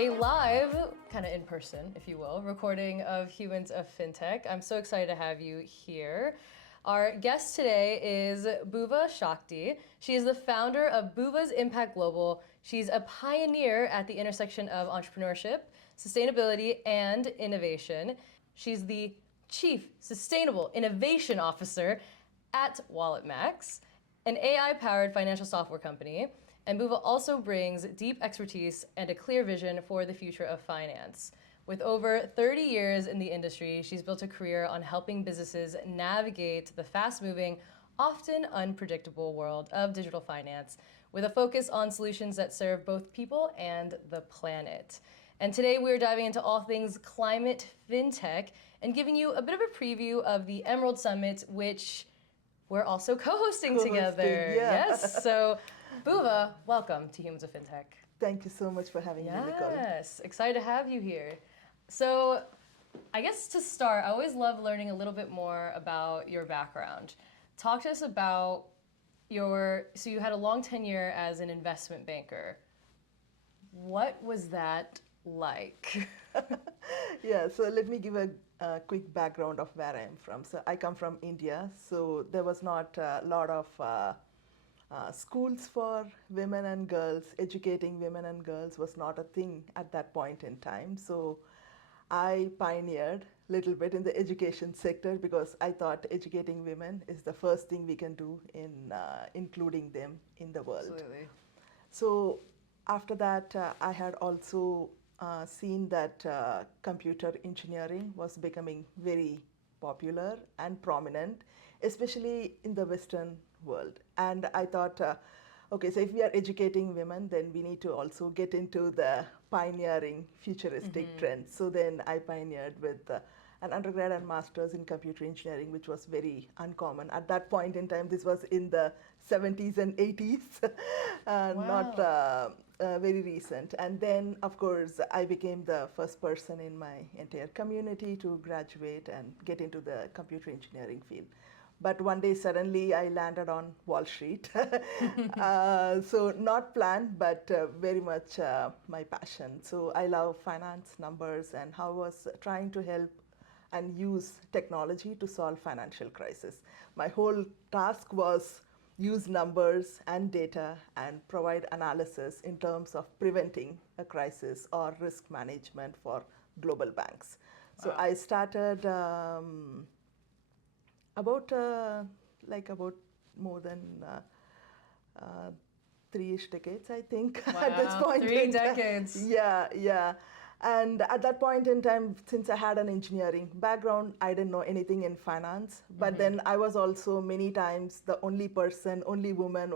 a live, kind of in person, if you will, recording of Humans of Fintech. I'm so excited to have you here. Our guest today is Bhuva Shakti. She is the founder of Bhuva's Impact Global. She's a pioneer at the intersection of entrepreneurship, sustainability, and innovation. She's the Chief Sustainable Innovation Officer at WalletMax, an AI-powered financial software company. And Bhuva also brings deep expertise and a clear vision for the future of finance. With over 30 years in the industry, she's built a career on helping businesses navigate the fast-moving, often unpredictable world of digital finance, with a focus on solutions that serve both people and the planet. And today we're diving into all things Climate Fintech and giving you a bit of a preview of the Emerald Summit, which we're also co-hosting together. Yeah. Yes. So, Bhuva, welcome to Humans of Fintech. Thank you so much for having me, Nicole. Yes, excited to have you here. So, I guess to start, I always love learning a little bit more about your background. Talk to us about so you had a long tenure as an investment banker. What was that like? Yeah, so let me give a quick background of where I am from. So I come from India, so there was not a lot of schools for women and girls. Educating women and girls was not a thing at that point in time. So I pioneered a little bit in the education sector because I thought educating women is the first thing we can do in including them in the world. Absolutely. So after that, I had also seen that computer engineering was becoming very popular and prominent, especially in the Western world. And I thought, okay, so if we are educating women, then we need to also get into the pioneering futuristic trends. So then I pioneered with an undergrad and master's in computer engineering, which was very uncommon. At that point in time, this was in the 70s and 80s, not very recent. And then, of course, I became the first person in my entire community to graduate and get into the computer engineering field. But one day, suddenly, I landed on Wall Street. So not planned, but very much my passion. So I love finance, numbers, and how I was trying to help and use technology to solve financial crisis. My whole task was use numbers and data and provide analysis in terms of preventing a crisis or risk management for global banks. So I started about more than 3-ish decades, I think. Wow, at this point 3 decades. Yeah. And at that point in time, since I had an engineering background, I didn't know anything in finance. But then I was also many times the only person, only woman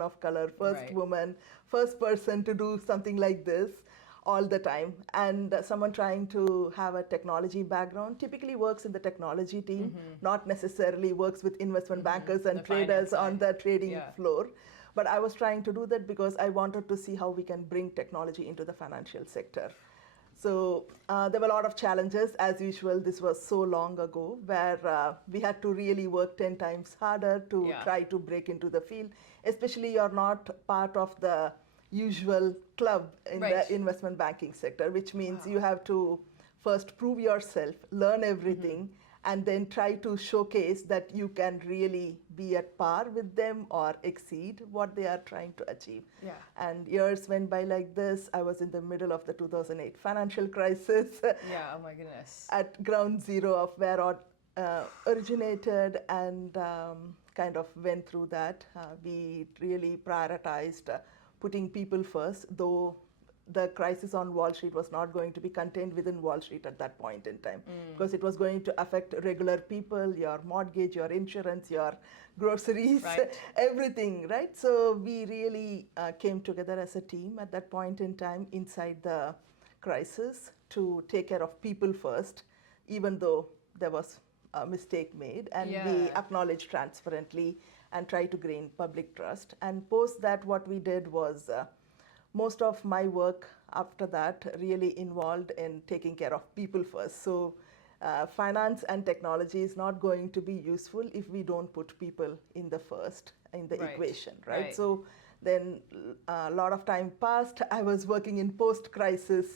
of color, first person to do something like this all the time. And someone trying to have a technology background typically works in the technology team, not necessarily works with investment bankers and traders on the trading floor. But I was trying to do that because I wanted to see how we can bring technology into the financial sector. So there were a lot of challenges, as usual. This was so long ago, where we had to really work 10 times harder to try to break into the field. Especially you're not part of the usual club in the investment banking sector, which means you have to first prove yourself, learn everything, and then try to showcase that you can really be at par with them or exceed what they are trying to achieve. And years went by like this. I was in the middle of the 2008 financial crisis. Oh my goodness. At ground zero of where it originated, and kind of went through that. We really prioritized putting people first, though the crisis on Wall Street was not going to be contained within Wall Street at that point in time, because it was going to affect regular people, your mortgage, your insurance, your groceries, everything, right? So we really came together as a team at that point in time inside the crisis to take care of people first, even though there was a mistake made, and we acknowledged transparently and try to gain public trust. And post that, what we did was most of my work after that really involved in taking care of people first. So finance and technology is not going to be useful if we don't put people in the equation, right? So Then a lot of time passed. I was working in post-crisis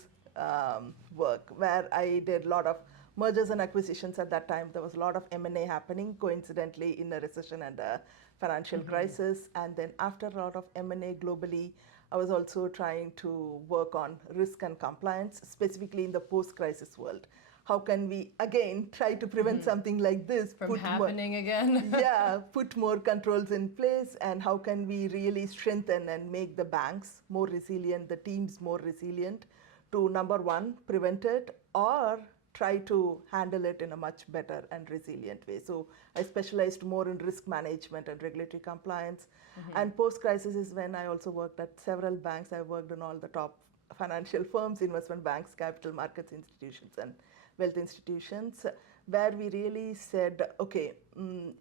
work where I did a lot of mergers and acquisitions at that time. There was a lot of M&A happening, coincidentally in a recession and a financial crisis. And then after a lot of M&A globally, I was also trying to work on risk and compliance, specifically in the post-crisis world. How can we, again, try to prevent something like this from happening again? Yeah, put more controls in place, and how can we really strengthen and make the banks more resilient, the teams more resilient to, number one, prevent it, or try to handle it in a much better and resilient way. So I specialized more in risk management and regulatory compliance. And post-crisis is when I also worked at several banks. I worked in all the top financial firms, investment banks, capital markets institutions, and wealth institutions, where we really said, okay,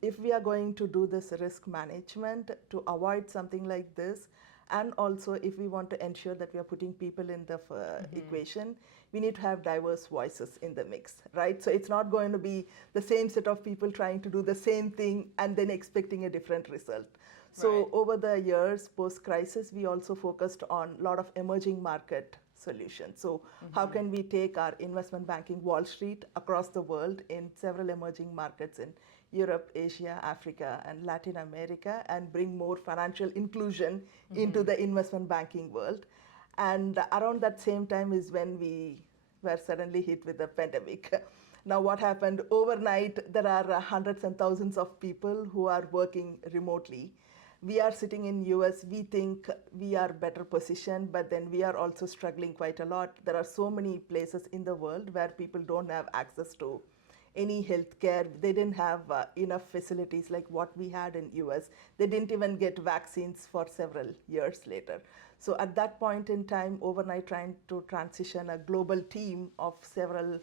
if we are going to do this risk management to avoid something like this, and also if we want to ensure that we are putting people in the equation, we need to have diverse voices in the mix, right? So it's not going to be the same set of people trying to do the same thing and then expecting a different result. So over the years, post-crisis, we also focused on a lot of emerging market solutions. So how can we take our investment banking Wall Street across the world in several emerging markets in Europe, Asia, Africa, and Latin America, and bring more financial inclusion into the investment banking world. And around that same time is when we were suddenly hit with the pandemic. Now what happened overnight, there are hundreds and thousands of people who are working remotely. We are sitting in US, we think we are better positioned, but then we are also struggling quite a lot. There are so many places in the world where people don't have access to any health care. They didn't have enough facilities like what we had in US. They didn't even get vaccines for several years later. So at that point in time, overnight trying to transition a global team of several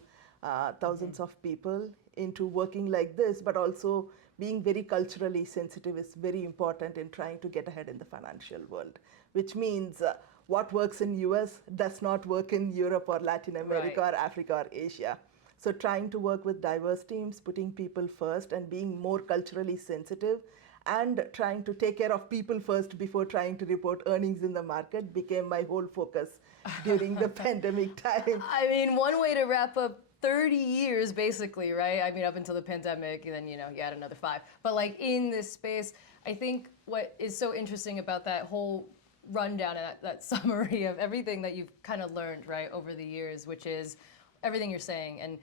thousands of people into working like this, but also being very culturally sensitive is very important in trying to get ahead in the financial world, which means what works in US does not work in Europe or Latin America or Africa or Asia. So trying to work with diverse teams, putting people first and being more culturally sensitive and trying to take care of people first before trying to report earnings in the market became my whole focus during the pandemic time. I mean, one way to wrap up 30 years basically, right? I mean, up until the pandemic, and then, you add another 5. But like in this space, I think what is so interesting about that whole rundown and that summary of everything that you've kind of learned, right, over the years, which is everything you're saying. And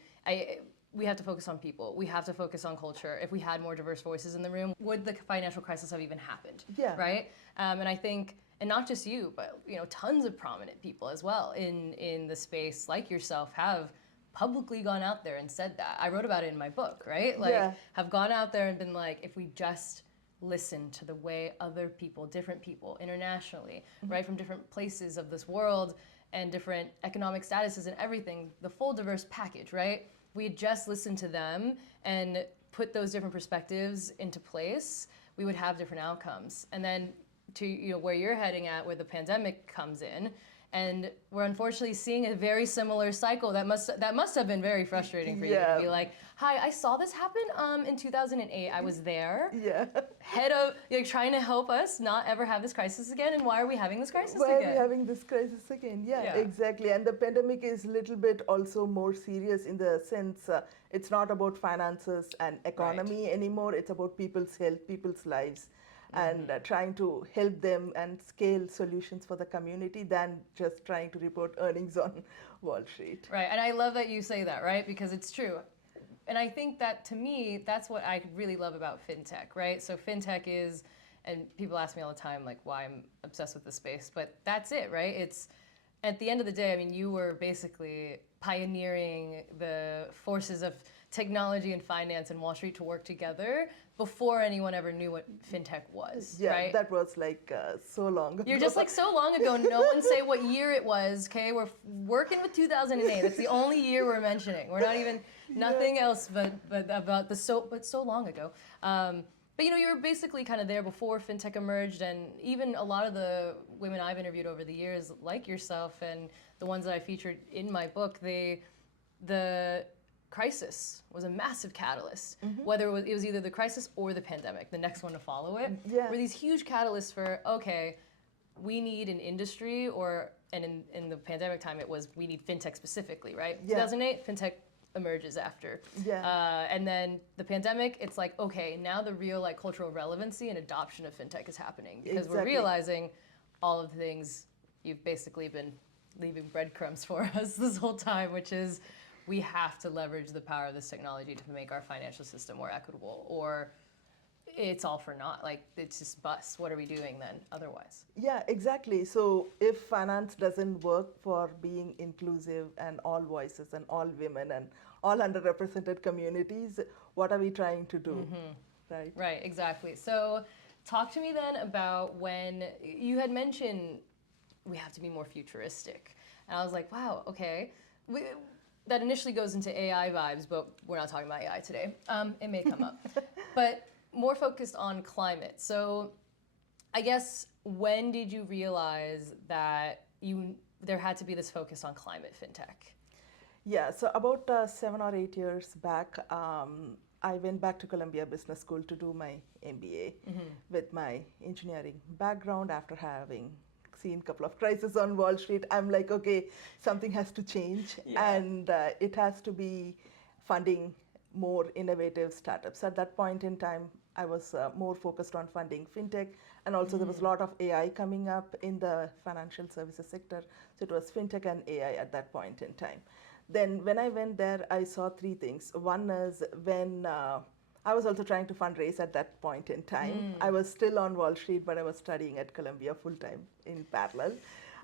we have to focus on people. We have to focus on culture. If we had more diverse voices in the room, would the financial crisis have even happened? Yeah. Right? And I think, and not just you, but tons of prominent people as well in the space, like yourself, have publicly gone out there and said that. I wrote about it in my book, right? Like, have gone out there and been like, if we just listen to the way other people, different people internationally, right, from different places of this world and different economic statuses and everything, the full diverse package, right? We just listened to them and put those different perspectives into place, we would have different outcomes. And then to where you're heading at, where the pandemic comes in, and we're unfortunately seeing a very similar cycle that must have been very frustrating for you to be like, hi, I saw this happen in 2008. I was there. Yeah. Head of trying to help us not ever have this crisis again. And why are we having this crisis again? Why are we having this crisis again? Yeah, exactly. And the pandemic is a little bit also more serious in the sense it's not about finances and economy anymore. It's about people's health, people's lives. And trying to help them and scale solutions for the community than just trying to report earnings on Wall Street. Right, and I love that you say that, right? Because it's true. And I think that, to me, that's what I really love about fintech, right? So fintech is, and people ask me all the time, like, why I'm obsessed with this space, but that's it, right? It's, at the end of the day, I mean, you were basically pioneering the forces of technology and finance and Wall Street to work together before anyone ever knew what fintech was, right? That was like so long ago. You're just like so long ago, no one say what year it was, okay? We're working with 2008. That's the only year we're mentioning. We're not even, nothing else but about but so long ago. But you were basically kind of there before fintech emerged, and even a lot of the women I've interviewed over the years, like yourself and the ones that I featured in my book, the crisis was a massive catalyst. Whether it was either the crisis or the pandemic, the next one to follow it, were these huge catalysts for, okay, we need an industry, and in the pandemic time, it was we need fintech specifically, right? Yeah. 2008, fintech emerges after. Yeah. And then the pandemic, it's like, okay, now the real like cultural relevancy and adoption of fintech is happening because we're Exactly. realizing all of the things you've basically been leaving breadcrumbs for us this whole time, which is we have to leverage the power of this technology to make our financial system more equitable, or it's all for naught. Like, it's just bust. What are we doing then otherwise? Yeah, exactly. So if finance doesn't work for being inclusive and all voices and all women and all underrepresented communities, what are we trying to do? Right. Right, exactly. So talk to me then about when you had mentioned we have to be more futuristic. And I was like, wow, okay. That initially goes into AI vibes, but we're not talking about AI today. It may come up. But more focused on climate. So I guess when did you realize that there had to be this focus on climate fintech? Yeah, so about 7 or 8 years back, I went back to Columbia Business School to do my MBA with my engineering background. After having seen a couple of crises on Wall Street, I'm like, okay, something has to change, and it has to be funding more innovative startups. At that point in time, I was more focused on funding fintech, and also there was a lot of AI coming up in the financial services sector. So it was fintech and AI at that point in time. Then when I went there, I saw three things. One is when I was also trying to fundraise at that point in time. I was still on Wall Street, but I was studying at Columbia full time in parallel.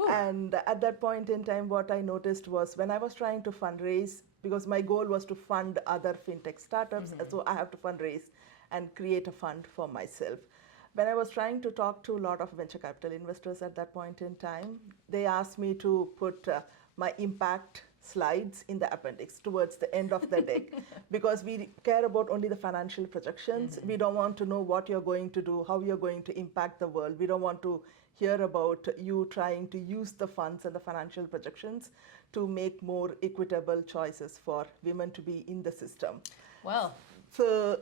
And at that point in time, what I noticed was when I was trying to fundraise, because my goal was to fund other fintech startups, so I have to fundraise and create a fund for myself. When I was trying to talk to a lot of venture capital investors at that point in time, they asked me to put my impact slides in the appendix towards the end of the deck because we care about only the financial projections. We don't want to know what you're going to do, how you're going to impact the world. We don't want to hear about you trying to use the funds and the financial projections to make more equitable choices for women to be in the system. Wow. So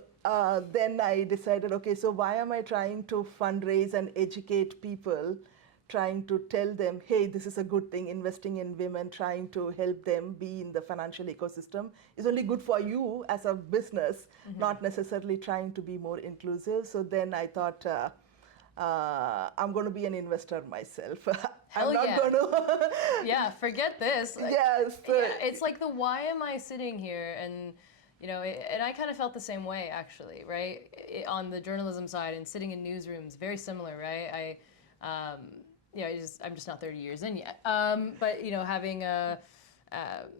then I decided, okay, so why am I trying to fundraise and educate people, trying to tell them, hey, this is a good thing, investing in women, trying to help them be in the financial ecosystem is only good for you as a business, not necessarily trying to be more inclusive. So then I thought, I'm going to be an investor myself. I'm not going to. Yeah, forget this. Yes. Yeah, it's like the why am I sitting here? And and I kind of felt the same way actually, right? On the journalism side and sitting in newsrooms, very similar, right? I'm just not 30 years in yet. But having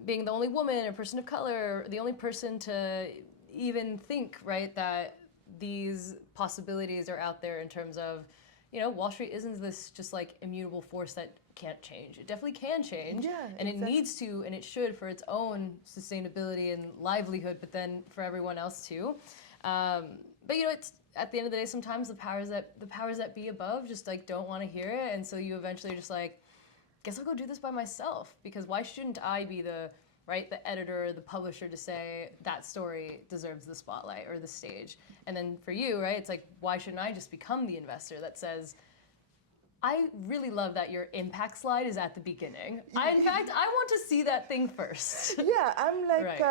being the only woman, a person of color, the only person to even think, right, that these possibilities are out there in terms of, Wall Street isn't this just like immutable force that can't change. It definitely can change, and it needs to, and it should for its own sustainability and livelihood, but then for everyone else too. But it's at the end of the day, sometimes the powers that be above just like don't want to hear it, and so you eventually are just like, guess I'll go do this by myself, because why shouldn't I be the editor, the publisher to say that story deserves the spotlight or the stage? And then for you, right, it's like, why shouldn't I just become the investor that says, I really love that your impact slide is at the beginning. In fact, I want to see that thing first. Yeah, I'm like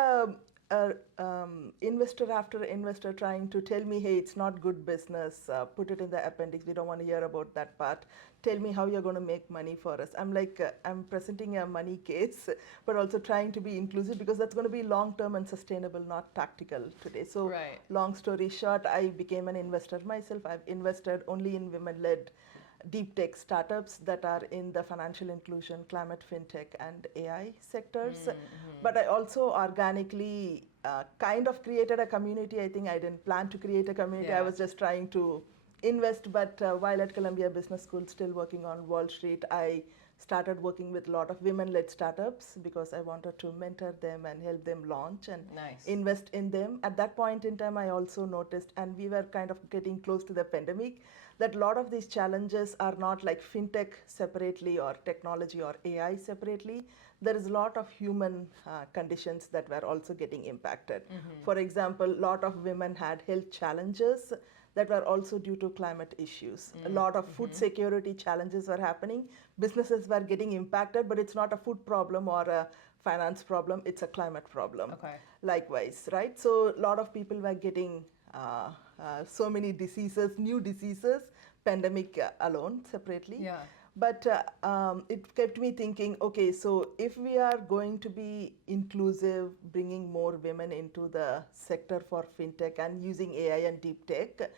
investor after investor trying to tell me, hey, it's not good business, put it in the appendix, we don't want to hear about that part. Tell me how you're going to make money for us. I'm like, I'm presenting a money case, but also trying to be inclusive because that's going to be long-term and sustainable, not tactical today. So long story short, I became an investor myself. I've invested only in women-led deep tech startups that are in the financial inclusion, climate fintech, and AI sectors. But I also organically kind of created a community. I think I didn't plan to create a community. I was just trying to invest. But while at Columbia Business School, still working on Wall Street, I started working with a lot of women-led startups because I wanted to mentor them and help them launch and invest in them. At that point in time, I also noticed, and we were kind of getting close to the pandemic, that a lot of these challenges are not like fintech separately or technology or AI separately. There is a lot of human conditions that were also getting impacted. For example, a lot of women had health challenges that were also due to climate issues. A lot of food security challenges were happening. Businesses were getting impacted, but it's not a food problem or a finance problem, it's a climate problem. Okay. Likewise, right? So a lot of people were getting so many diseases, new diseases, pandemic alone, separately. Yeah. But it kept me thinking, okay, so if we are going to be inclusive, bringing more women into the sector for fintech and using AI and deep tech,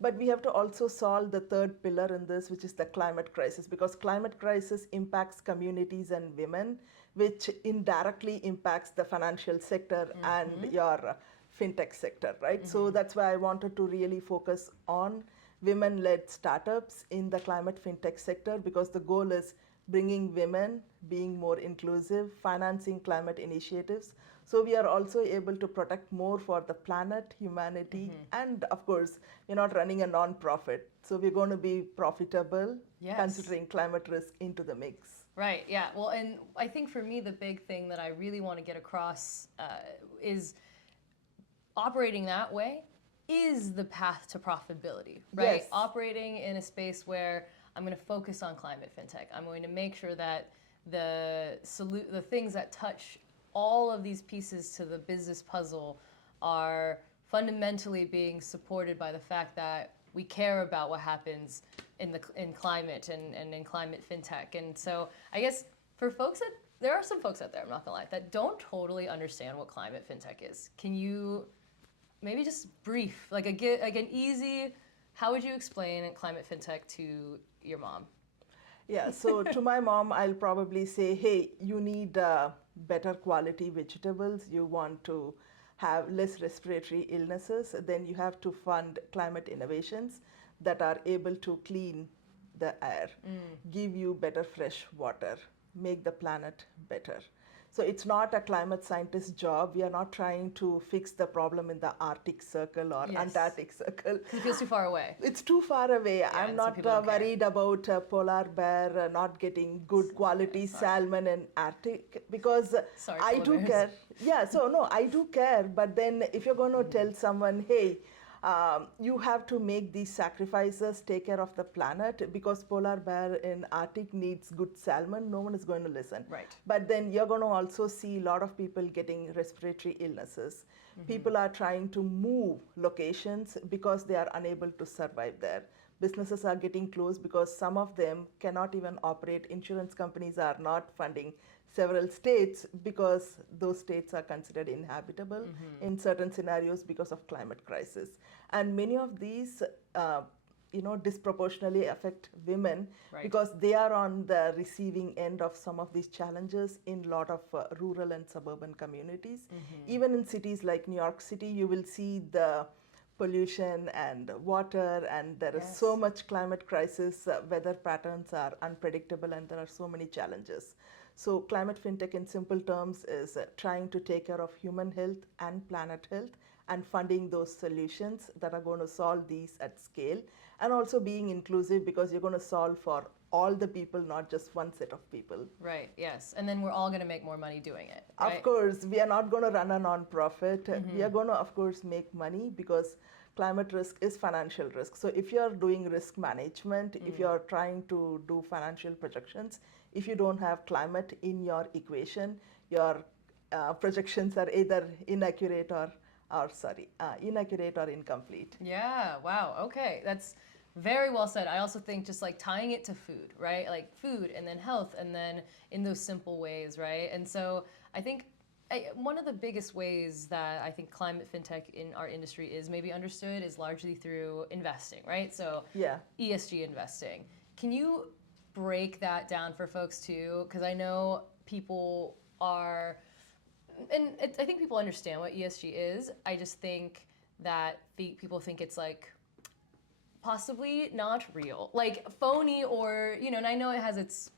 but we have to also solve the third pillar in this, which is the climate crisis, because climate crisis impacts communities and women, which indirectly impacts the financial sector and your fintech sector, right? So that's why I wanted to really focus on women-led startups in the climate fintech sector, because the goal is bringing women, being more inclusive, financing climate initiatives. So we are also able to protect more for the planet, humanity, and of course, we're not running a non-profit. So we're going to be profitable, Yes. considering climate risk into the mix. Right, yeah. Well, and I think for me, the big thing that I really want to get across is operating that way is the path to profitability, right? Yes. Operating in a space where I'm going to focus on climate fintech. I'm going to make sure that the things that touch all of these pieces to the business puzzle are fundamentally being supported by the fact that we care about what happens in climate and in climate fintech. And so I guess for folks that, there are some folks out there, I'm not gonna lie, that don't totally understand what climate fintech is. Can you maybe just brief, like an easy, how would you explain climate fintech to your mom? Yeah, so to my mom, I'll probably say, hey, you need better quality vegetables. You want to have less respiratory illnesses. Then you have to fund climate innovations that are able to clean the air, give you better fresh water, make the planet better. So it's not a climate scientist job. We are not trying to fix the problem in the Arctic Circle or Yes. Antarctic Circle. It feels too far away. It's too far away. I'm and so not people don't care. worried about polar bear not getting good quality salmon in Arctic, because Sorry, I polar do bears. care. Yeah, so no, I do care. But then if you're going to tell someone, hey, you have to make these sacrifices, take care of the planet, because polar bear in Arctic needs good salmon, no one is going to listen. Right. But then you're going to also see a lot of people getting respiratory illnesses. People are trying to move locations because they are unable to survive there. Businesses are getting closed because some of them cannot even operate. Insurance companies are not funding several states because those states are considered inhabitable in certain scenarios because of climate crisis. And many of these disproportionately affect women, Right. because they are on the receiving end of some of these challenges in a lot of rural and suburban communities. Even in cities like New York City, you will see the pollution and water, and there is so much climate crisis. Weather patterns are unpredictable, and there are so many challenges. So climate fintech in simple terms is trying to take care of human health and planet health, and funding those solutions that are going to solve these at scale, and also being inclusive, because you're going to solve for all the people, not just one set of people. Right, yes. And then we're all going to make more money doing it. Right? Of course, we are not going to run a non-profit. We are going to, of course, make money, because climate risk is financial risk. So if you're doing risk management, if you're trying to do financial projections, if you don't have climate in your equation, your projections are either inaccurate or incomplete. Yeah, wow, okay. That's very well said. I also think just like tying it to food, right? Like food and then health, and then in those simple ways, right? And so I think one of the biggest ways that I think climate fintech in our industry is maybe understood is largely through investing, right? So Yeah. ESG investing. Can you break that down for folks too? Because I know people are, and I think people understand what ESG is. I just think that people think it's like possibly not real, like phony, or and I know it has its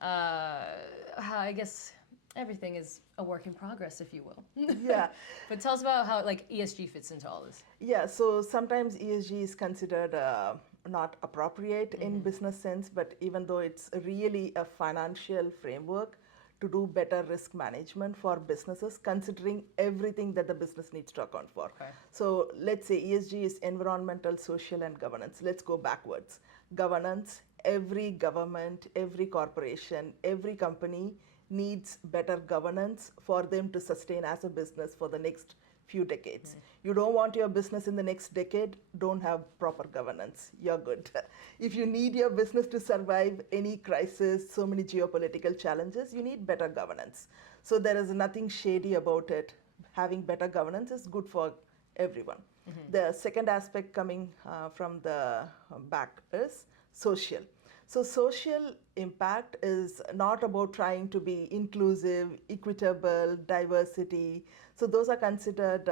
I guess everything is a work in progress, if you will. Yeah. But tell us about how like ESG fits into all this. Yeah, so sometimes ESG is considered not appropriate in business sense, but even though it's really a financial framework to do better risk management for businesses, considering everything that the business needs to account for. Okay. So let's say ESG is environmental, social, and governance. Let's go backwards. Governance, every government, every corporation, every company needs better governance for them to sustain as a business for the next few decades. You don't want your business in the next decade, don't have proper governance. You're good. If you need your business to survive any crisis, so many geopolitical challenges, you need better governance. So there is nothing shady about it. Having better governance is good for everyone. The second aspect coming from the back is social. So social impact is not about trying to be inclusive, equitable, diversity. So those are considered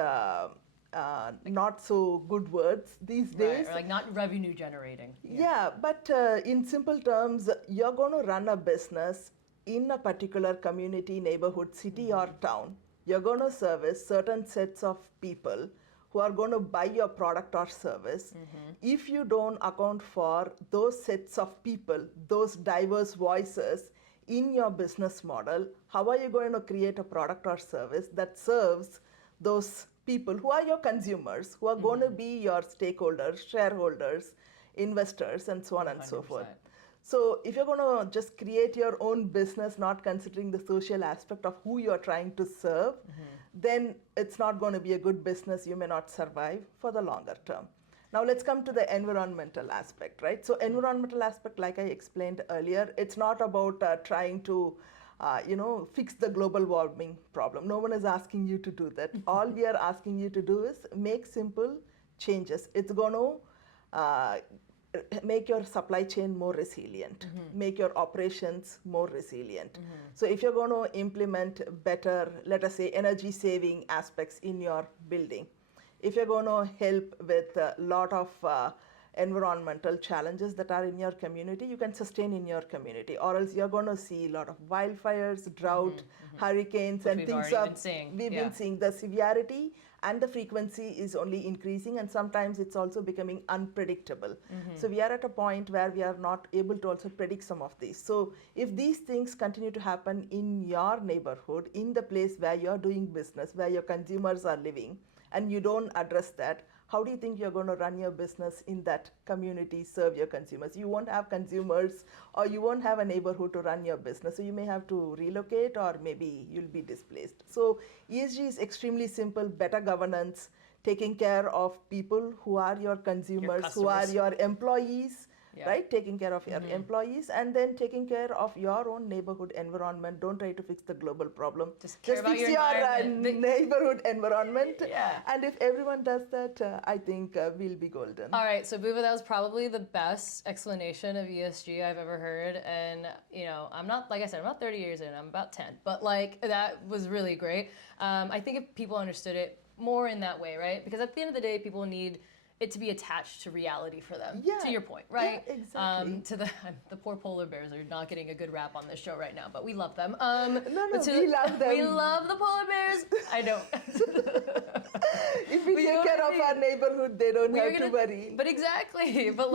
not so good words these days. Right, or like not revenue generating. Yeah, but in simple terms, you're going to run a business in a particular community, neighborhood, city, or town. You're going to service certain sets of people who are going to buy your product or service. If you don't account for those sets of people, those diverse voices in your business model, how are you going to create a product or service that serves those people who are your consumers, who are going to be your stakeholders, shareholders, investors, and so on and so forth? 100%. So if you're going to just create your own business, not considering the social aspect of who you're trying to serve, then it's not going to be a good business. You may not survive for the longer term. Now let's come to the environmental aspect, right? So environmental aspect, like I explained earlier, it's not about trying to fix the global warming problem. No one is asking you to do that. All we are asking you to do is make simple changes. It's going to make your supply chain more resilient, make your operations more resilient. So if you're going to implement better, let us say, energy saving aspects in your building, if you're going to help with a lot of environmental challenges that are in your community, you can sustain in your community, or else you're going to see a lot of wildfires, drought, hurricanes, Which and we've things already been seeing. we've been seeing. The severity and the frequency is only increasing, and sometimes it's also becoming unpredictable. So we are at a point where we are not able to also predict some of these. So if these things continue to happen in your neighborhood, in the place where you're doing business, where your consumers are living, and you don't address that, how do you think you're going to run your business in that community, serve your consumers? You won't have consumers, or you won't have a neighborhood to run your business. So you may have to relocate, or maybe you'll be displaced. So ESG is extremely simple: better governance, taking care of people who are your consumers, who are customers. your employees, Yeah. right? Taking care of your employees, and then taking care of your own neighborhood environment. Don't try to fix the global problem. Just care about fix your your environment. neighborhood environment. Yeah. And if everyone does that, I think we'll be golden. All right, so Bhuva, that was probably the best explanation of ESG I've ever heard. And, I'm not, like I said, I'm not 30 years in, I'm about 10. But, that was really great. I think if people understood it more in that way, right? Because at the end of the day, people need it to be attached to reality for them. Yeah. To your point, right? Yeah, exactly. To the poor polar bears are not getting a good rap on this show right now, but we love them. No, but we love them. We love the polar bears. I don't. If we take care of our neighborhood, they don't have to worry. But exactly. But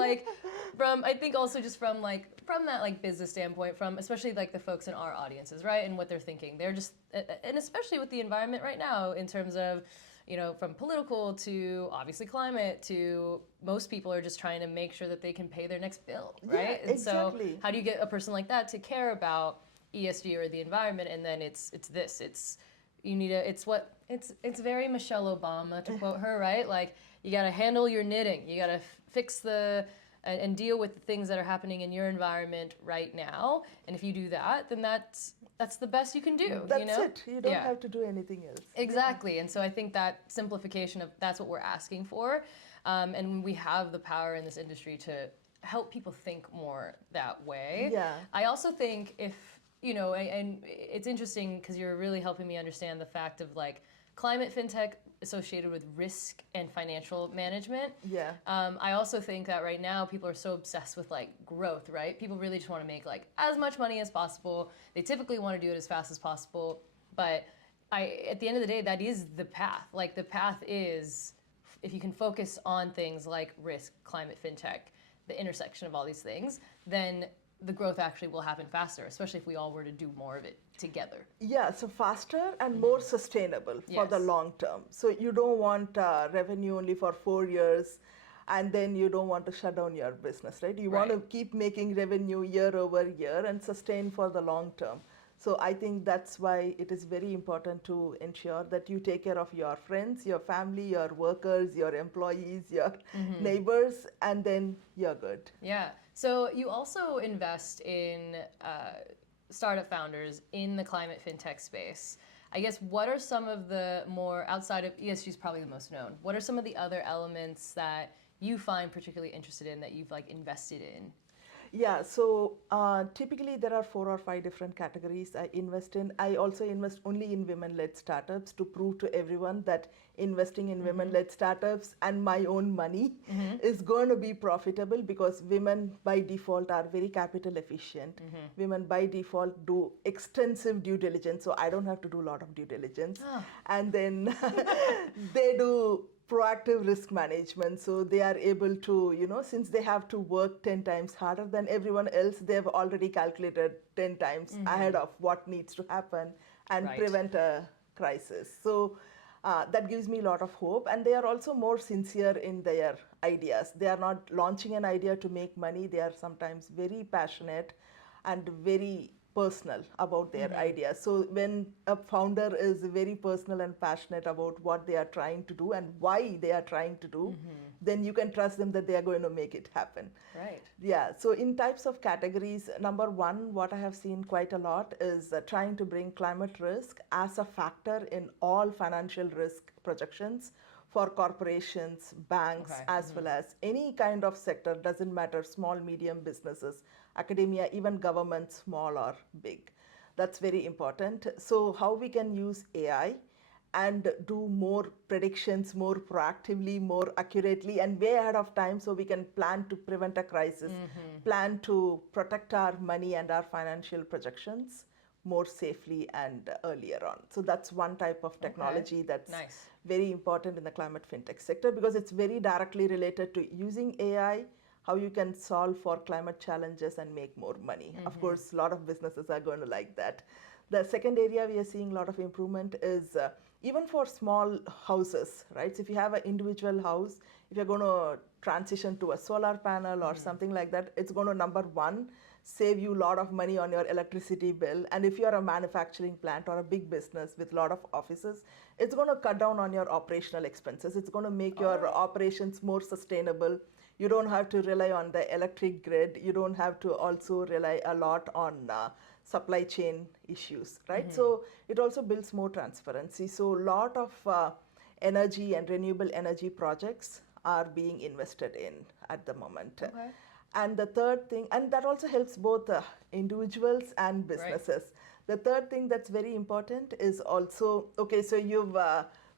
I think also just from that business standpoint, from especially the folks in our audiences, right, and what they're thinking, they're just, and especially with the environment right now in terms of, from political to obviously climate to most people are just trying to make sure that they can pay their next bill, right? Yeah, and exactly. So how do you get a person like that to care about ESG or the environment? And then it's very Michelle Obama, to quote her, right? You got to handle your knitting. You got to fix and deal with the things that are happening in your environment right now. And if you do that, then that's the best you can do. That's it. You don't have to do anything else. Exactly. Yeah. And so I think that simplification that's what we're asking for. And we have the power in this industry to help people think more that way. Yeah. I also think and it's interesting because you're really helping me understand the fact of climate fintech associated with risk and financial management. Yeah. I also think that right now people are so obsessed with growth, right? People really just want to make as much money as possible. They typically want to do it as fast as possible. But at the end of the day, that is the path. The path is, if you can focus on things like risk, climate fintech, the intersection of all these things, then the growth actually will happen faster, especially if we all were to do more of it together. Yeah, so faster and more sustainable for the Yes. long term. So you don't want revenue only for 4 years, and then you don't want to shut down your business, right? You want to Right. keep making revenue year over year and sustain for the long term. So I think that's why it is very important to ensure that you take care of your friends, your family, your workers, your employees, your neighbors, and then you're good. Yeah. So you also invest in startup founders in the climate fintech space. I guess what are some of the more outside of ESG is probably the most known. What are some of the other elements that you find particularly interested in that you've like invested in? Yeah, so typically there are 4 or 5 different categories I invest in. I also invest only in women-led startups to prove to everyone that investing in women-led startups and my own money is going to be profitable, because women by default are very capital efficient. Women by default do extensive due diligence, so I don't have to do a lot of due diligence. Oh. And then they do proactive risk management, so they are able to, since they have to work 10 times harder than everyone else, they've already calculated 10 times ahead of what needs to happen and Right. prevent a crisis. So that gives me a lot of hope, and they are also more sincere in their ideas. They are not launching an idea to make money. They are sometimes very passionate and very personal about their ideas. So when a founder is very personal and passionate about what they are trying to do and why they are trying to do, then you can trust them that they are going to make it happen. Right. Yeah, so in types of categories, number one, what I have seen quite a lot is trying to bring climate risk as a factor in all financial risk projections for corporations, banks, Okay. as well as any kind of sector, doesn't matter, small, medium businesses, academia, even government, small or big. That's very important. So how we can use AI and do more predictions more proactively, more accurately, and way ahead of time, so we can plan to prevent a crisis, plan to protect our money and our financial projections more safely and earlier on. So that's one type of technology that's Nice. very important in the climate fintech sector, because it's very directly related to using AI, how you can solve for climate challenges and make more money. Of course, a lot of businesses are going to like that. The second area we are seeing a lot of improvement is even for small houses, right? So if you have an individual house, if you're going to transition to a solar panel or something like that, it's going to, number one, save you a lot of money on your electricity bill. And if you're a manufacturing plant or a big business with a lot of offices, it's going to cut down on your operational expenses. It's going to make your operations more sustainable. You don't have to rely on the electric grid. You don't have to also rely a lot on supply chain issues, right? So it also builds more transparency. So a lot of energy and renewable energy projects are being invested in at the moment. Okay. And the third thing, and that also helps both individuals and businesses. The third thing that's very important is also, okay, so you've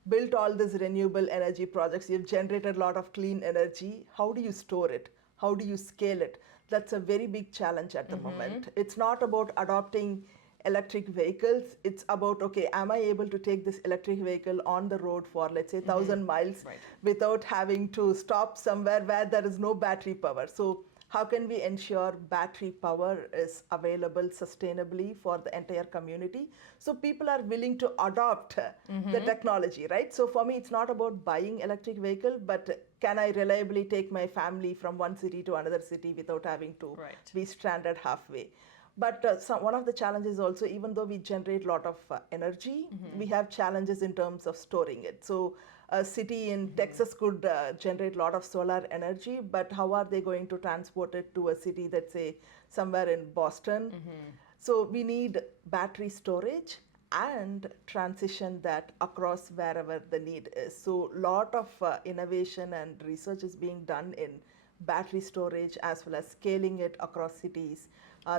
built all these renewable energy projects, you've generated a lot of clean energy. How do you store it? How do you scale it? That's a very big challenge at the moment. It's not about adopting electric vehicles. It's about, okay, am I able to take this electric vehicle on the road for, let's say, 1,000 miles without having to stop somewhere where there is no battery power? So how can we ensure battery power is available sustainably for the entire community, so people are willing to adopt the technology, right? So for me, it's not about buying electric vehicle, but can I reliably take my family from one city to another city without having to be stranded halfway? But one of the challenges also, even though we generate a lot of energy, we have challenges in terms of storing it. So a city in Texas could generate a lot of solar energy, but how are they going to transport it to a city that's, say, somewhere in Boston? So we need battery storage and transition that across wherever the need is. So a lot of innovation and research is being done in battery storage as well as scaling it across cities.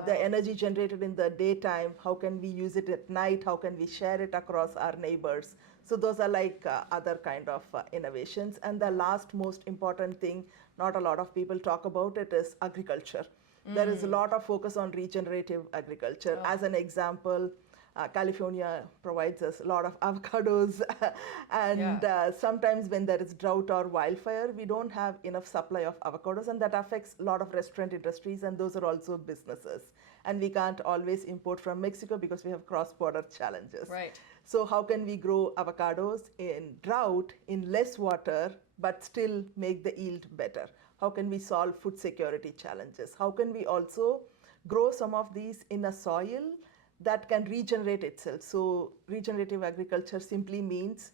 The energy generated in the daytime, how can we use it at night? How can we share it across our neighbors? So those are like other kind of innovations. And the last most important thing, not a lot of people talk about it, is agriculture. There is a lot of focus on regenerative agriculture. As an example, California provides us a lot of avocados, and sometimes when there is drought or wildfire, we don't have enough supply of avocados, and that affects a lot of restaurant industries, and those are also businesses. And we can't always import from Mexico because we have cross-border challenges. Right. So how can we grow avocados in drought, in less water, but still make the yield better? How can we solve food security challenges? How can we also grow some of these in a soil that can regenerate itself? So regenerative agriculture simply means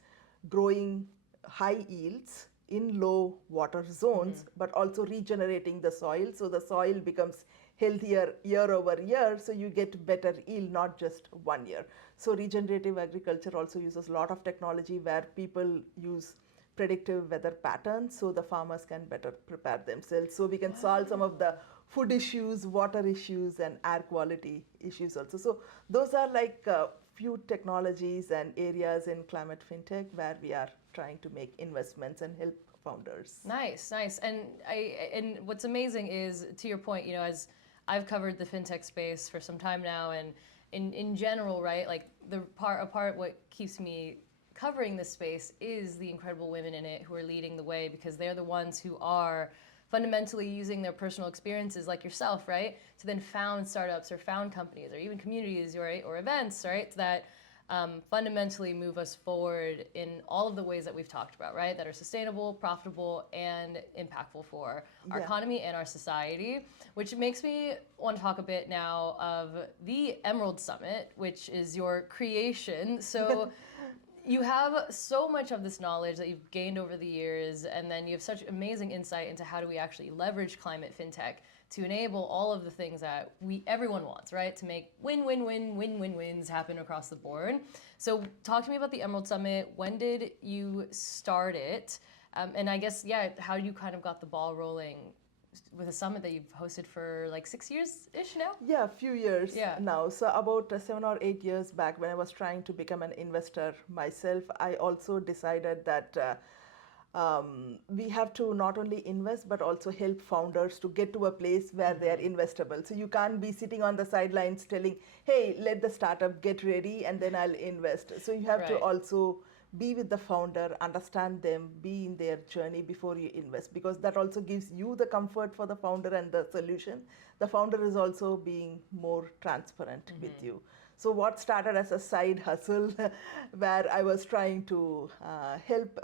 growing high yields in low water zones, but also regenerating the soil so the soil becomes healthier year over year, so you get better yield, not just 1 year. So regenerative agriculture also uses a lot of technology where people use predictive weather patterns so the farmers can better prepare themselves. So we can solve some of the food issues, water issues, and air quality issues also. So those are like few technologies and areas in Climate Fintech where we are trying to make investments and help founders. Nice, nice. And what's amazing is, to your point, as I've covered the fintech space for some time now, and in general, right, like a part what keeps me covering this space is the incredible women in it who are leading the way, because they're the ones who are fundamentally using their personal experiences like yourself, right, to then found startups or found companies or even communities, right, or events, right, that fundamentally move us forward in all of the ways that we've talked about, right, that are sustainable, profitable, and impactful for our economy and our society, which makes me want to talk a bit now of the Emerald Summit, which is your creation. So you have so much of this knowledge that you've gained over the years, and then you have such amazing insight into how do we actually leverage climate fintech to enable all of the things that everyone wants, right? To make win-wins happen across the board. So talk to me about the Emerald Summit. When did you start it? And I guess, how you kind of got the ball rolling with a summit that you've hosted for like 6 years-ish now? Yeah, a few years now. So about 7 or 8 years back, when I was trying to become an investor myself, I also decided that we have to not only invest, but also help founders to get to a place where they are investable. So you can't be sitting on the sidelines telling, hey, let the startup get ready and then I'll invest. So you have to also be with the founder, understand them, be in their journey before you invest, because that also gives you the comfort for the founder and the solution. The founder is also being more transparent with you. So what started as a side hustle where I was trying to help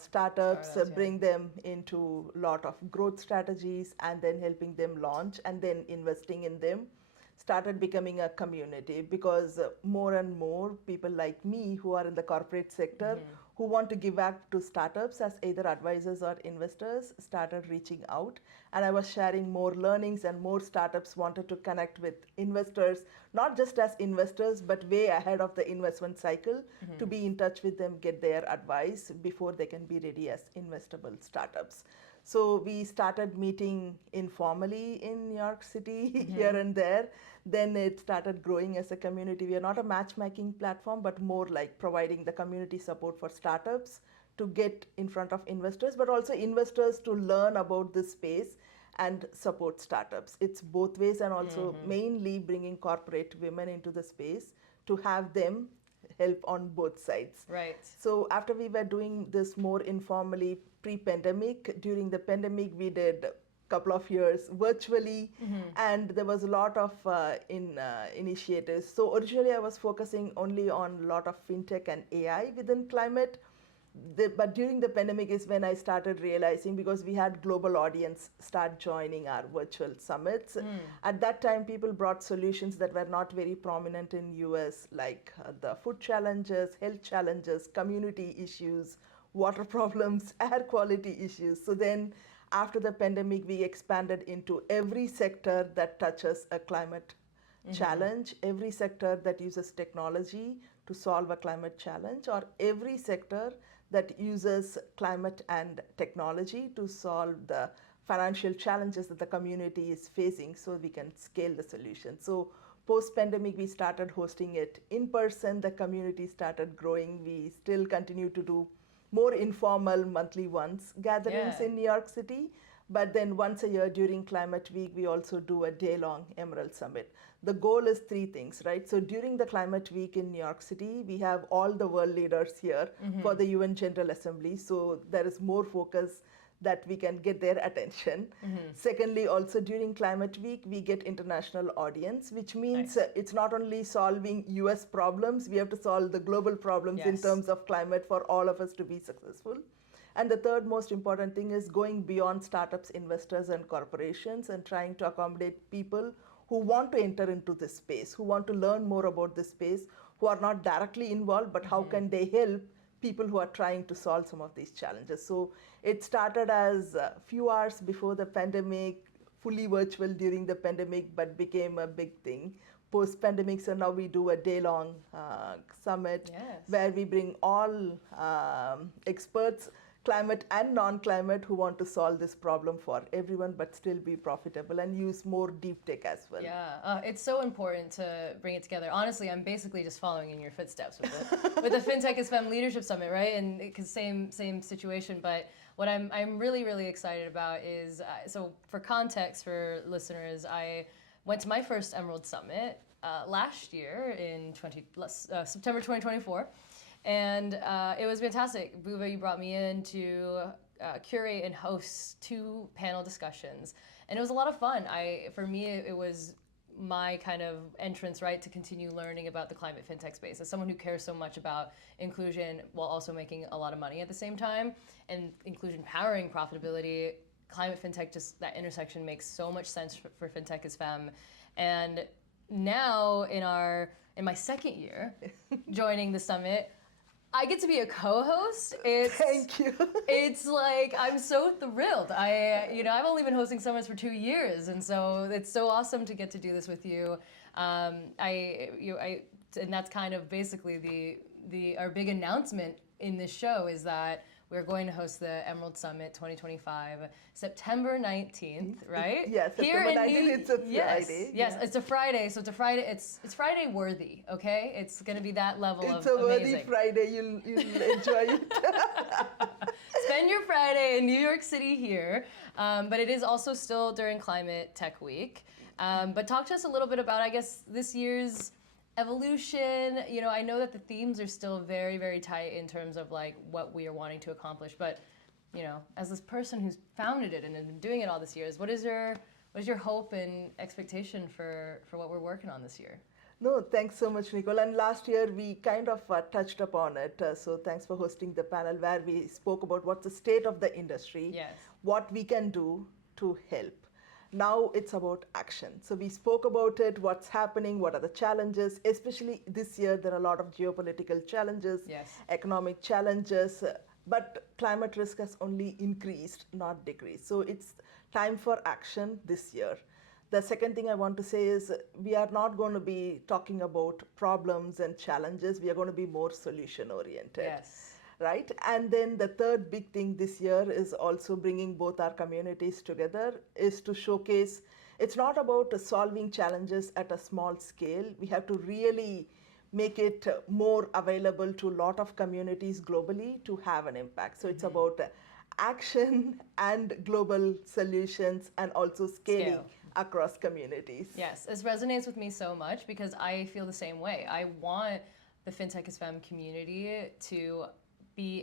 startups, bring them into a lot of growth strategies and then helping them launch and then investing in them, started becoming a community, because more and more people like me who are in the corporate sector who want to give back to startups as either advisors or investors started reaching out, and I was sharing more learnings, and more startups wanted to connect with investors, not just as investors but way ahead of the investment cycle, to be in touch with them, get their advice before they can be ready as investable startups. So we started meeting informally in New York City here and there. Then it started growing as a community. We are not a matchmaking platform, but more like providing the community support for startups to get in front of investors, but also investors to learn about this space and support startups. It's both ways, and also mainly bringing corporate women into the space to have them help on both sides. Right. So after we were doing this more informally pre-pandemic, during the pandemic we did couple of years virtually, and there was a lot of initiatives. So originally I was focusing only on a lot of fintech and AI within climate, but during the pandemic is when I started realizing, because we had global audience start joining our virtual summits. At that time people brought solutions that were not very prominent in US, like the food challenges, health challenges, community issues, water problems, air quality issues. So then after the pandemic, we expanded into every sector that touches a climate challenge, every sector that uses technology to solve a climate challenge, or every sector that uses climate and technology to solve the financial challenges that the community is facing, so we can scale the solution. So post-pandemic, we started hosting it in person. The community started growing. We still continue to do more informal monthly ones gatherings in New York City, But then once a year during Climate Week, we also do a day-long Emerald Summit. The goal is three things, right? So during the Climate Week in New York City, we have all the world leaders here for the UN General Assembly. So there is more focus that we can get their attention. Secondly, also during Climate Week, we get international audience, which means it's not only solving US problems, we have to solve the global problems in terms of climate for all of us to be successful. And the third most important thing is going beyond startups, investors, and corporations and trying to accommodate people who want to enter into this space, who want to learn more about this space, who are not directly involved, but how can they help people who are trying to solve some of these challenges. So it started as a few hours before the pandemic, fully virtual during the pandemic, but became a big thing post-pandemic. So now we do a day-long summit where we bring all experts, climate and non-climate, who want to solve this problem for everyone but still be profitable and use more deep tech as well. Yeah, it's so important to bring it together. Honestly, I'm basically just following in your footsteps with the Fintech is Femme Leadership Summit, right? And because same situation, but what I'm really excited about is, so for context for listeners, I went to my first Emerald Summit last year in September 2024. And it was fantastic. Bhuva, you brought me in to curate and host 2 panel discussions. And it was a lot of fun. For me, it was my kind of entrance, right, to continue learning about the climate fintech space. As someone who cares so much about inclusion while also making a lot of money at the same time, and inclusion powering profitability, climate fintech, just that intersection makes so much sense for Fintech is Femme. And now in my second year joining the summit, I get to be a co-host. Thank you. It's like, I'm so thrilled. I've only been hosting summits for 2 years, and so it's so awesome to get to do this with you. And that's kind of basically our big announcement in this show is that we're going to host the Emerald Summit 2025, September 19th, right? Yes, September 19th, it's a Friday. Yes, it's a Friday, so it's a Friday, it's Friday worthy, okay? It's gonna be that level of amazing. It's a worthy amazing. Friday, you'll enjoy it. Spend your Friday in New York City here, but it is also still during Climate Tech Week. But talk to us a little bit about, I guess, this year's evolution. I know that the themes are still very tight in terms of like what we are wanting to accomplish, but as this person who's founded it and has been doing it all this years, what is your hope and expectation for what we're working on this year? No, thanks so much, Nicole. And last year we kind of touched upon it. So thanks for hosting the panel where we spoke about what's the state of the industry, what we can do to help. Now it's about action. So we spoke about it, what's happening, what are the challenges, especially this year there are a lot of geopolitical challenges, economic challenges, but climate risk has only increased, not decreased. So it's time for action this year. The second thing I want to say is we are not going to be talking about problems and challenges, we are going to be more solution oriented. Right? And then the third big thing this year is also bringing both our communities together, is to showcase, it's not about solving challenges at a small scale. We have to really make it more available to a lot of communities globally to have an impact. So it's about action and global solutions and also scaling across communities. Yes, this resonates with me so much because I feel the same way. I want the Fintech is Femme community to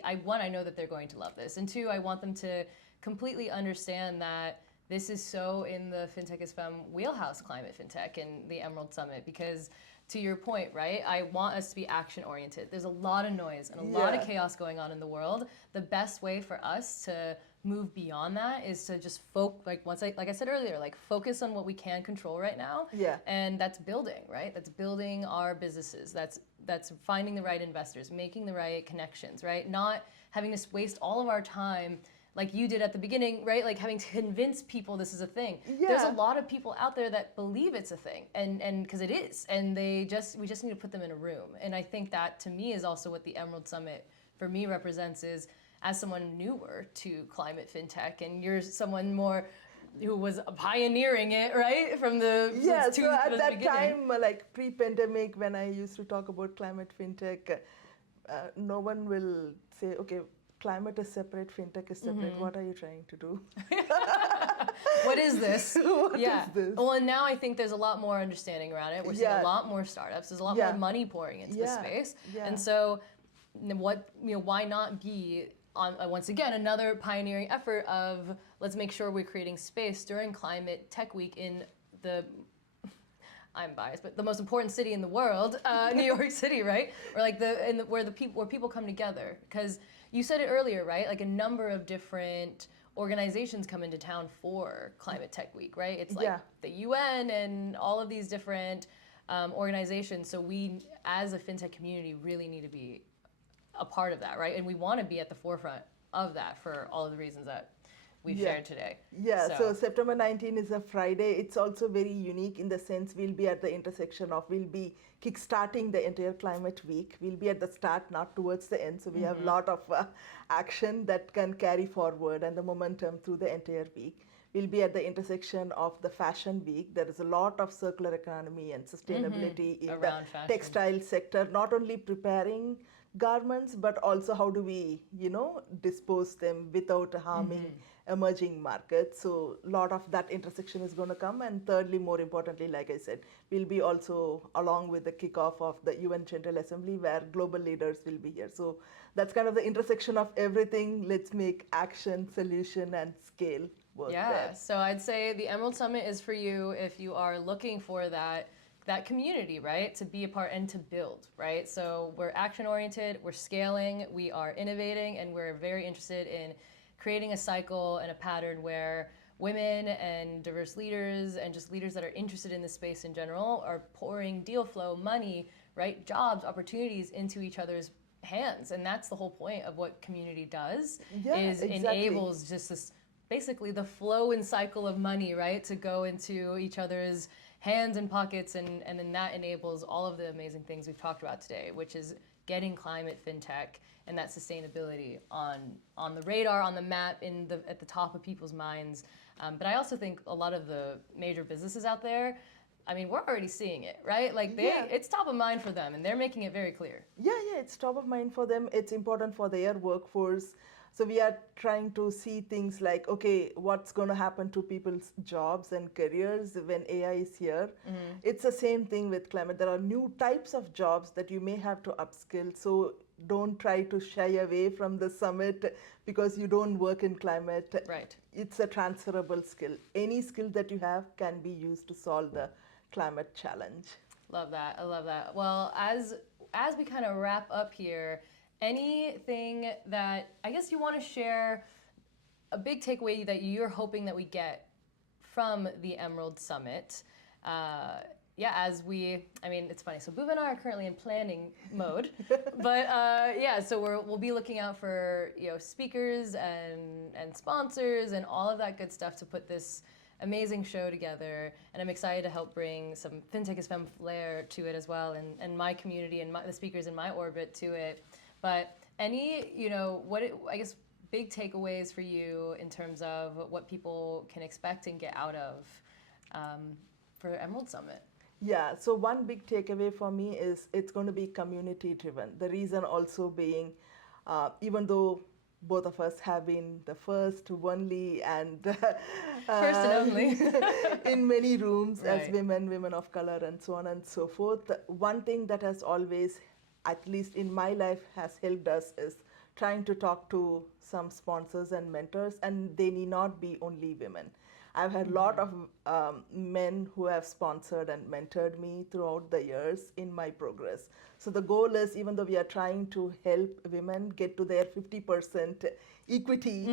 I know that they're going to love this. And 2, I want them to completely understand that this is so in the Fintech is Femme wheelhouse, climate fintech and the Emerald Summit, because to your point, right, I want us to be action oriented. There's a lot of noise and a lot of chaos going on in the world. The best way for us to move beyond that is to just like I said earlier, like focus on what we can control right now. And that's building, right? That's building our businesses. That's finding the right investors, making the right connections, right? Not having to waste all of our time like you did at the beginning, right? Like having to convince people this is a thing. There's a lot of people out there that believe it's a thing, and because it is, and we just need to put them in a room. And I think that to me is also what the Emerald Summit for me represents, is as someone newer to climate fintech, and you're someone more who was pioneering it, right? From the so at that time, like pre-pandemic, when I used to talk about climate fintech, no one will say, okay, climate is separate, fintech is separate. What are you trying to do? What is this? What is this? Well, and now I think there's a lot more understanding around it. We're seeing a lot more startups. There's a lot more money pouring into the space. And so why not be on once again another pioneering effort of let's make sure we're creating space during Climate Tech Week in the I'm biased, but the most important city in the world, New York City, right? Or like where people come together. Because you said it earlier, right? Like a number of different organizations come into town for Climate Tech Week, right? It's like the UN and all of these different organizations. So we, as a fintech community, really need to be a part of that, right? And we want to be at the forefront of that for all of the reasons that we've shared today. So September 19 is a Friday. It's also very unique in the sense we'll be at the intersection of, we'll be kickstarting the entire Climate Week. We'll be at the start, not towards the end. So we have a lot of action that can carry forward and the momentum through the entire week. We'll be at the intersection of the Fashion Week. There is a lot of circular economy and sustainability in the textile sector, not only preparing garments, but also how do we, dispose them without harming emerging markets. So a lot of that intersection is going to come. And thirdly, more importantly, like I said, we'll be also along with the kickoff of the UN General Assembly where global leaders will be here. So that's kind of the intersection of everything. Let's make action, solution, and scale work there. So I'd say the Emerald Summit is for you if you are looking for that community, right? To be a part and to build, right? So we're action oriented, we're scaling, we are innovating, and we're very interested in creating a cycle and a pattern where women and diverse leaders and just leaders that are interested in this space in general are pouring deal flow, money, right? Jobs, opportunities into each other's hands. And that's the whole point of what community does, enables just this, basically the flow and cycle of money, right? To go into each other's hands and pockets, and then that enables all of the amazing things we've talked about today, which is getting climate fintech and that sustainability on the radar, on the map, at the top of people's minds. But I also think a lot of the major businesses out there, I mean, we're already seeing it, right? Like it's top of mind for them, and they're making it very clear. It's top of mind for them. It's important for their workforce. So we are trying to see things like, okay, what's going to happen to people's jobs and careers when AI is here? It's the same thing with climate. There are new types of jobs that you may have to upskill. So don't try to shy away from the summit because you don't work in climate. Right. It's a transferable skill. Any skill that you have can be used to solve the climate challenge. Love that. I love that. Well, as we kind of wrap up here, anything that I guess you want to share, a big takeaway that you're hoping that we get from the Emerald Summit? It's funny. So Bhuva and I are currently in planning mode, but so we'll be looking out for speakers and sponsors and all of that good stuff to put this amazing show together, and I'm excited to help bring some FinTech is Femme flair to it as well, and my community and the speakers in my orbit to it. But any, big takeaways for you in terms of what people can expect and get out of for Emerald Summit? Yeah, so one big takeaway for me is it's going to be community driven. The reason also being, even though both of us have been the first, only, and first and only in many rooms as women of color, and so on and so forth. One thing that has always, at least in my life, has helped us is trying to talk to some sponsors and mentors, and they need not be only women. I've had a lot of men who have sponsored and mentored me throughout the years in my progress. So the goal is, even though we are trying to help women get to their 50% equity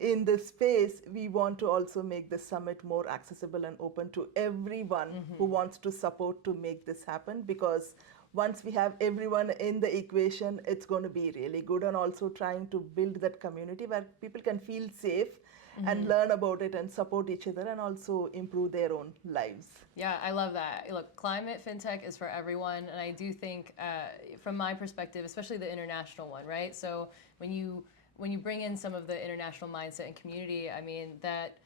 in this space, we want to also make the summit more accessible and open to everyone who wants to support to make this happen, because once we have everyone in the equation, it's going to be really good. And also trying to build that community where people can feel safe and learn about it and support each other and also improve their own lives. Yeah, I love that. Look, Climate Fintech is for everyone, and I do think, from my perspective, especially the international one, right? So when you bring in some of the international mindset and community, I mean, that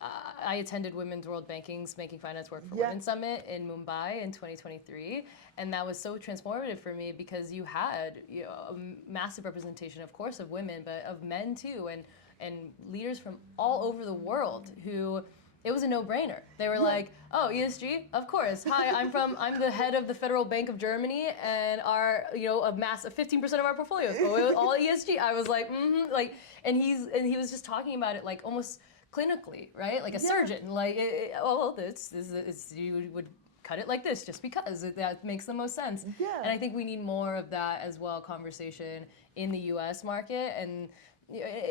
I attended Women's World Banking's Making Finance Work for Yeah. Women Summit in Mumbai in 2023, and that was so transformative for me because you had a massive representation, of course, of women, but of men too, and leaders from all over the world who. It was a no-brainer. They were like, "Oh, ESG, of course. Hi, I'm the head of the Federal Bank of Germany, and our, a massive 15% of our portfolio is all ESG." I was like, and he was just talking about it like almost clinically, right? Like a surgeon, like, this you would cut it like this just because that makes the most sense. Yeah. And I think we need more of that as well, conversation in the U.S. market, and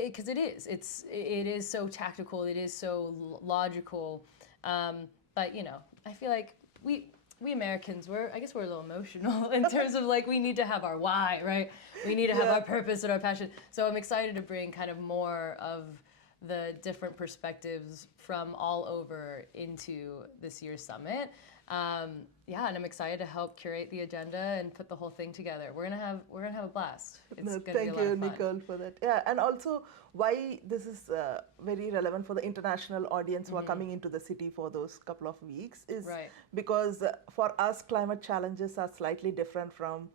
because it is so tactical, it is so logical, but I feel like we Americans, I guess we're a little emotional in terms of like we need to have our why, right? We need to have our purpose and our passion. So I'm excited to bring kind of more of the different perspectives from all over into this year's summit. And I'm excited to help curate the agenda and put the whole thing together. We're gonna have a blast. It's gonna be a lot Thank you, of fun. Nicole, for that. Yeah, and also why this is very relevant for the international audience who are coming into the city for those couple of weeks is because for us, climate challenges are slightly different from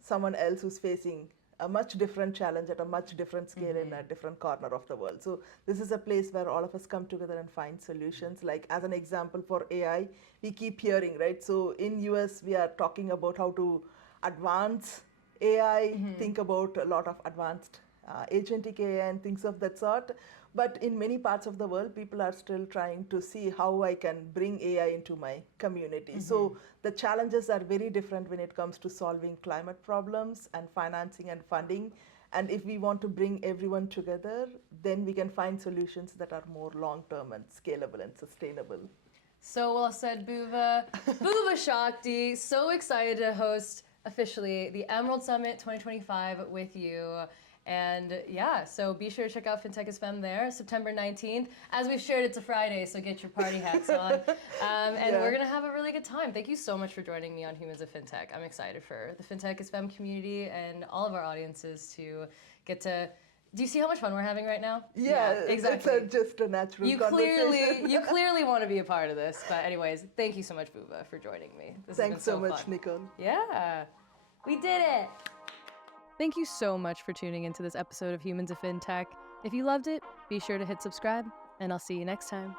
someone else who's facing a much different challenge at a much different scale in a different corner of the world. So this is a place where all of us come together and find solutions. Like as an example for AI, we keep hearing, right? So in US, we are talking about how to advance AI, think about a lot of advanced agentic AI and things of that sort. But in many parts of the world, people are still trying to see how I can bring AI into my community. So the challenges are very different when it comes to solving climate problems and financing and funding. And if we want to bring everyone together, then we can find solutions that are more long-term and scalable and sustainable. So well said, Bhuva. Bhuva Shakti, so excited to host officially the Emerald Summit 2025 with you. And so be sure to check out Fintech is Femme there, September 19th. As we've shared, it's a Friday, so get your party hats on. We're going to have a really good time. Thank you so much for joining me on Humans of Fintech. I'm excited for the Fintech is Femme community and all of our audiences to get to... Do you see how much fun we're having right now? Yeah, exactly. It's just a natural conversation. You clearly want to be a part of this. But anyways, thank you so much, Bhuva, for joining me. This Thanks has been so much, fun. Nicole. Yeah, we did it. Thank you so much for tuning into this episode of Humans of Fintech. If you loved it, be sure to hit subscribe, and I'll see you next time.